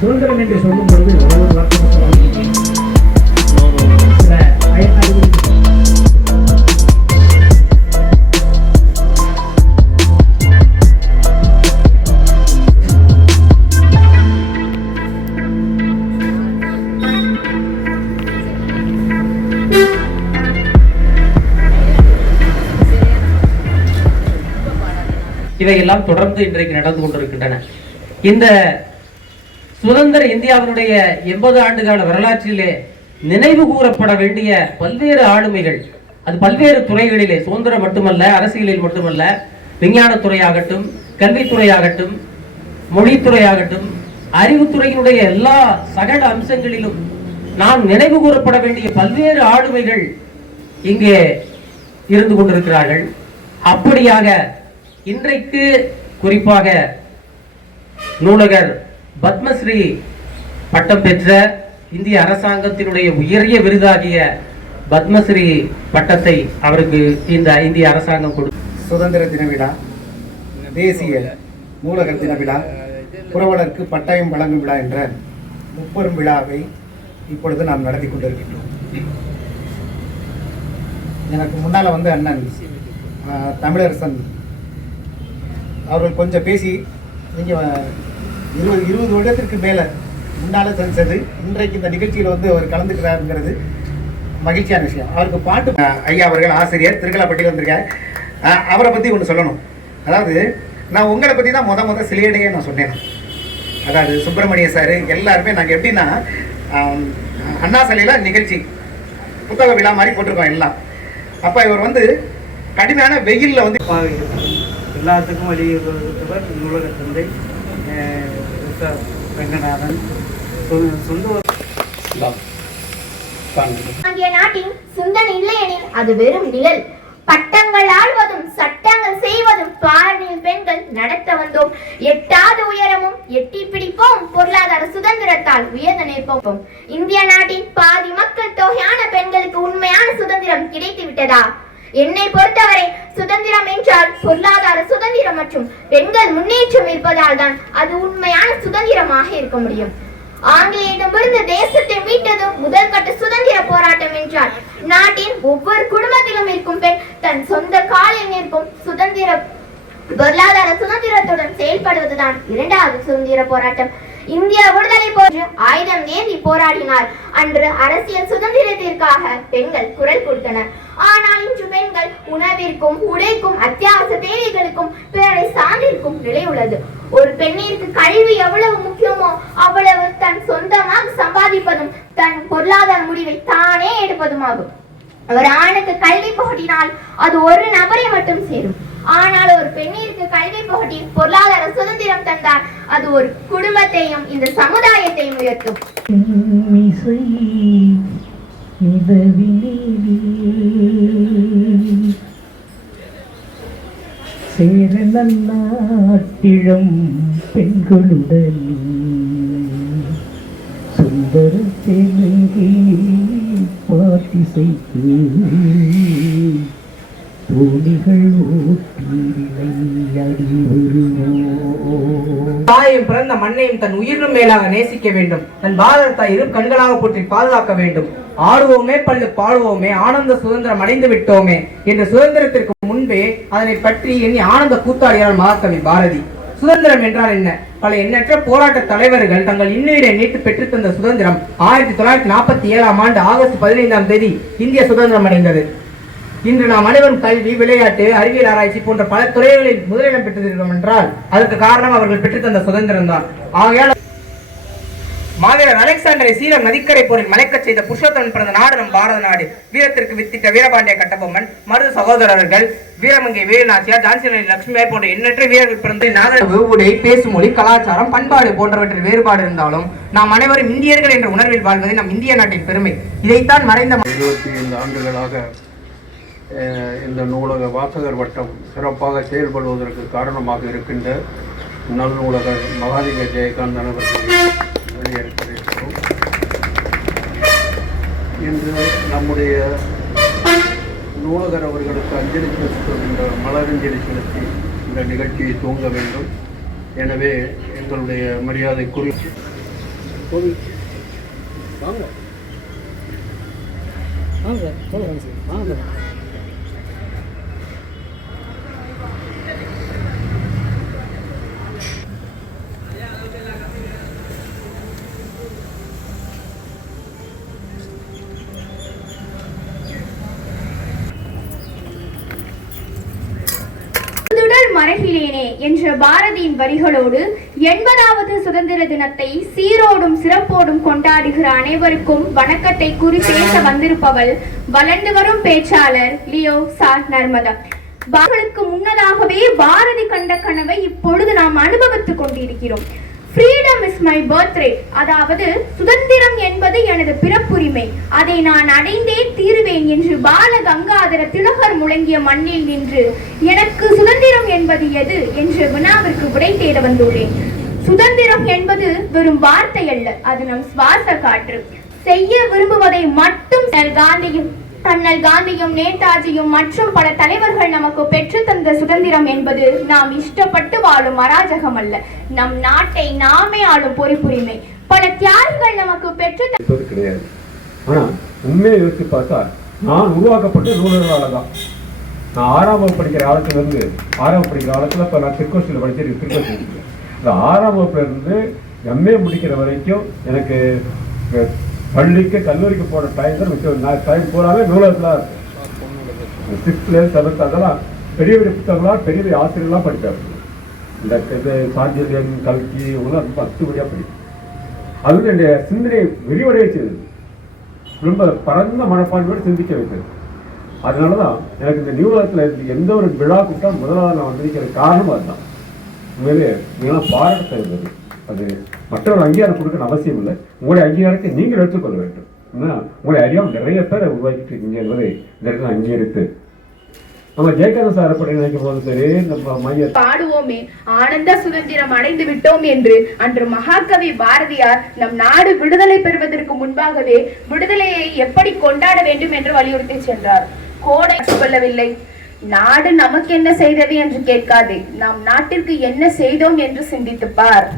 சுதந்திரம் என்று சொல்லும்போது ஒவ்வொரு வார்த்தையும் சில இவையெல்லாம் தொடர்ந்து இன்றைக்கு நடந்து கொண்டிருக்கின்றன. இந்த சுதந்திர இந்தியாவினுடைய 80 ஆண்டுகால வரலாற்றிலே நினைவு கூறப்பட வேண்டிய பல்வேறு ஆளுமைகள், அது பல்வேறு துறைகளிலே, சுதந்திரம் மட்டுமல்ல, அரசியலில் மட்டுமல்ல, விஞ்ஞானத்துறையாகட்டும், கல்வித்துறையாகட்டும், மொழித்துறையாகட்டும், அறிவுத்துறையினுடைய எல்லா சகல அம்சங்களிலும் நாம் நினைவு கூறப்பட வேண்டிய பல்வேறு ஆளுமைகள் இங்கே இருந்து கொண்டிருக்கிறார்கள். அப்படியாக இன்றைக்கு குறிப்பாக நூலகர் பத்மஸ்ரீ பட்டம் பெற்ற, இந்திய அரசாங்கத்தினுடைய உயரிய விருதாகிய பத்மஸ்ரீ பட்டத்தை அவருக்கு இந்த இந்திய அரசாங்கம் கொடுக்கும். சுதந்திர தின விழா, தேசிய நூலகர் தின விழா, புரவலருக்கு பட்டயம் வழங்கும் விழா என்ற முப்பெரும் விழாவை இப்பொழுது நாம் நடத்தி கொண்டிருக்கின்றோம். எனக்கு முன்னால் வந்து அண்ணன் தமிழரசன் அவர்கள் கொஞ்சம் பேசி, நீங்கள் 20 வருடத்திற்கு மேலே முன்னால் செஞ்சது இன்றைக்கு இந்த நிகழ்ச்சியில் வந்து அவர் கலந்துக்கிறாருங்கிறது மகிழ்ச்சியான விஷயம். அவருக்கு பாட்டு ஐயா அவர்கள் ஆசிரியர், திருக்கலாப்பட்டியில் வந்திருக்கார். அவரை பற்றி ஒன்று சொல்லணும். அதாவது நான் உங்களை பற்றி தான் முத சிலையடையே நான் சொன்னேன். அதாவது சுப்பிரமணிய சார் எல்லாருமே நாங்கள் எப்படின்னா அண்ணா சிலையில் நிகழ்ச்சி புத்தக விழா மாதிரி போட்டிருக்கோம் எல்லாம். அப்போ இவர் வந்து கடுமையான வெயிலில் வந்து எல்லாத்துக்கும் வழிவகுத்தவர் நூலக தந்தை ரங்கநாதன். நாட்டின் சிந்தனை இல்லையெனில் அது வெறும் நிழல். பட்டங்கள் ஆள்வதும் சட்டங்கள் செய்வதும் பாரில் பெண்கள் நடத்த வந்தோம். எட்டாத உயரமும் எட்டி பிடிப்போம். பொருளாதார சுதந்திரத்தால் உயர்ந்த நிற்போம். இந்திய நாட்டின் பாதி மக்கள் தொகையான பெண்களுக்கு உண்மையான சுதந்திரம் கிடைத்து விட்டதா? என்னை பொறுத்தவரை சுதந்திரம் என்றால் பொருளாதார சுதந்திரம் மற்றும் பெண்கள் முன்னேற்றம் இருப்பதால் தான் அது உண்மையான சுதந்திரமாக இருக்க முடியும். ஆங்கிலேயரிடமிருந்து தேசத்தை மீட்டது முதல் கட்ட சுதந்திர போராட்டம் என்றால் நாட்டின் ஒவ்வொரு குடும்பத்திலும் இருக்கும் பெண் தன் சொந்த காலில் நிற்கும் சுதந்திர பொருளாதார சுதந்திரத்துடன் செயல்படுவதுதான் இரண்டாவது சுதந்திர போராட்டம். இந்திய விடுதலை போன்று ஆயுதம் ஏந்தி போராடினார். அன்று அரசியல் சுதந்திரத்திற்காக பெண்கள் குரல் கொடுத்தனர். ஆனால் இன்று பெண்கள் உணவிற்கும் உடைக்கும் அத்தியாவசிய தேவைகளுக்கும் பிறரை சார்ந்திருக்கும் நிலை உள்ளது. ஒரு பெண்ணிற்கு கல்வி எவ்வளவு முக்கியமோ அவ்வளவு தன் சொந்தமாக சம்பாதிப்பதும் தன் பொருளாதார முடிவை தானே எடுப்பதுமாகும். ஒரு ஆணுக்கு கல்வி புகட்டினால் அது ஒரு நபரை மட்டும் சேரும். ஆனால் ஒரு பெண்ணிற்கு கல்வி புகட்டி பொருளாதார சுதந்திரம் தந்தால் அது ஒரு குடும்பத்தையும் இந்த சமுதாயத்தையும் உயர்த்தும். சேரநாட்டிடம் பெண்களுடன் சுந்தர தெலுங்கி பாட்டிசைத்து தாயும் பிறந்த மண்ணையும் தன் உயிரினும் மேலாக நேசிக்க வேண்டும். தன் பாரதத்தை இரு கண்களாக போற்றி பாதுகாக்க வேண்டும். ஆடுவோமே பள்ளு பாடுவோமே ஆனந்த சுதந்திரம் அடைந்து விட்டோமே என்ற சுதந்திரத்திற்கு முன்பே அதனை பற்றி எண்ணி ஆனந்த கூத்தாடியார் மகாகவி பாரதி. சுதந்திரம் என்றால் என்ன? பல எண்ணற்ற போராட்ட தலைவர்கள் தங்கள் இன்னுயிரை நீட்டு பெற்றுத்தந்த சுதந்திரம் 1947ஆம் ஆண்டு ஆகஸ்ட் 15ஆம் தேதி இந்திய சுதந்திரம் அடைந்தது. இன்று நாம் அனைவரும் கல்வி, விளையாட்டு, அறிவியல் ஆராய்ச்சி போன்ற பல துறைகளில் முதலிடம் பெற்றிருக்கிறோம் என்றால் அதற்கு காரணம் அவர்கள் பெற்றுத்தந்த சுதந்திரம் தான். ஆகையால் மாவீரர் அலெக்சாண்டரை சீரம் நதிக்கரை போரில் மலைக்கச் செய்த புருஷோத்தமன் பிறந்த நாடு நம் பாரத நாடு. வீரத்திற்கு வித்திட்ட வீரபாண்டிய கட்டபொம்மன், மருது சகோதரர்கள், வீரமங்கை வேலுநாச்சியார், ஜான்சி லட்சுமியார் போன்ற எண்ணற்ற வீரர்கள் பிறந்த நாடு. உடை, பேசும் மொழி, கலாச்சாரம், பண்பாடு போன்றவற்றில் வேறுபாடு இருந்தாலும் நாம் அனைவரும் இந்தியர்கள் என்ற உணர்வில் வாழ்வதே நம் இந்திய நாட்டின் பெருமை. இதைத்தான் மறைந்த 25 ஆண்டுகளாக இந்த நூலக வாசகர் வட்டம் சிறப்பாக செயல்படுவதற்கு காரணமாக இருக்கின்ற நல்லூலகர் மகாலிங்க ஜெயகாந்தன் அவர்கள் வெளியேற்கிறோம். இன்று நம்முடைய நூலகர் அவர்களுக்கு அஞ்சலி செலுத்துகின்ற மலரஞ்சலி செலுத்தி இந்த நிகழ்ச்சியை துவங்க வேண்டும். எனவே எங்களுடைய மரியாதைக்குரிய மறைகிறேனே என்ற பாரதியின் வரிகளோடு 80வது சுதந்திர தினத்தை சீரோடும் சிறப்போடும் கொண்டாடுகிற அனைவருக்கும் வணக்கத்தை கூறி பேச வந்திருப்பவள் வளர்ந்து வரும் பேச்சாளர் லியோ சார் நர்மதா. பாரதிக்கு முன்னதாகவே பாரதி கண்ட கனவை இப்பொழுது நாம் அனுபவித்துக் கொண்டிருக்கிறோம். ஃப்ரீடம் இஸ் மை பர்த்ரைட், அதாவது சுதந்திரம் என்பது எனது பிறப்புரிமை, அதை நான் அடைந்தே தீருவேன் என்று பால கங்காதர திலகர் முழங்கிய மண்ணில் நின்று எனக்கு சுதந்திரம் என்பது எது என்ற வினாவிற்கு விடை தேட வந்துள்ளேன். சுதந்திரம் என்பது வெறும் வார்த்தை அல்ல, அது நம் சுவாச காற்று. செய்ய விரும்புவதை மட்டும் அண்ணல் காந்தியும் நேதாஜியும் மற்றும் பல தலைவர்கள் நமக்கு பெற்று தந்த சுதந்திரம் என்பது நாம் இஷ்டப்பட்டு வாழும் அராஜகம் அல்ல, நம் நாட்டை நாமே ஆளும் பொறுப்புரிமை. பல தியாகிகள் நமக்கு பெற்று கிடையாது. ஆனா உண்மையை யோசிச்சு பார்த்தா நான் உருவாக்கப்பட்ட நூலகரால தான். நான் 6ஆம் வகுப்பு படிக்கிற காலத்துல இருந்து 6ஆம் படிக்கிற காலத்துல இப்ப நான் திருக்கோசில படிச்சிருக்கேன். திருக்கோசி இந்த 6ஆம் வகுப்புல இருந்து MA முடிக்கிற வரைக்கும் எனக்கு பள்ளிக்கு கல்லூரிக்கு போன டைம் தான் மிச்சம். நான் டைம் போனாலே நூலகத்தில் இருக்கும். 6th 7th அதெல்லாம் பெரிய பெரிய புத்தகங்களாக பெரிய பெரிய ஆசிரியர்களாக படித்தார். இந்த சாஞ்சிலியன் கல்கி இவங்களாம் ரொம்ப அத்துபடியாக படிக்கும். அது வந்து என்னுடைய சிந்தனையை விரிவடைய செய்தது, ரொம்ப பரந்த மனப்பான்மையோடு சிந்திக்க வைத்தது. அதனால தான் எனக்கு இந்த நூலகத்தில் இருந்து எந்த ஒரு விழா கூட்டா முதலாவது நான் வந்திருக்கிற காரணம் அதுதான். உண்மையிலே நீங்களாம் பாராட்ட இருந்தது. அது மற்றவர் அங்கீகாரம் கொடுக்க அவசியம் இல்லை, உங்களுடைய அங்கீகாரத்தை நீங்கள் எடுத்துக்கொள்ள வேண்டும். ஏன்னா உங்களை அறியாமல் நிறைய பேரை உருவாக்கிட்டு இருக்கீங்க என்பதை இந்த இடத்துல அங்கீகரித்து நம்ம ஜெயகாந்தன் சார் அப்படி நினைக்கும் போது சரி நம்ம மைய பாடுவோமே ஆனந்த சுதந்திரம் அடைந்து விட்டோம் என்று அன்று மகாகவி பாரதியார் நம் நாடு விடுதலை பெறுவதற்கு முன்பாகவே விடுதலையை எப்படி கொண்டாட வேண்டும் என்று வலியுறுத்தி சென்றார். கோடை சொல்லவில்லை, நாடு நமக்கு என்ன செய்தது என்று கேட்காதே, நாம் நாட்டிற்கு என்ன செய்தோம் என்று சிந்தித்து பார்.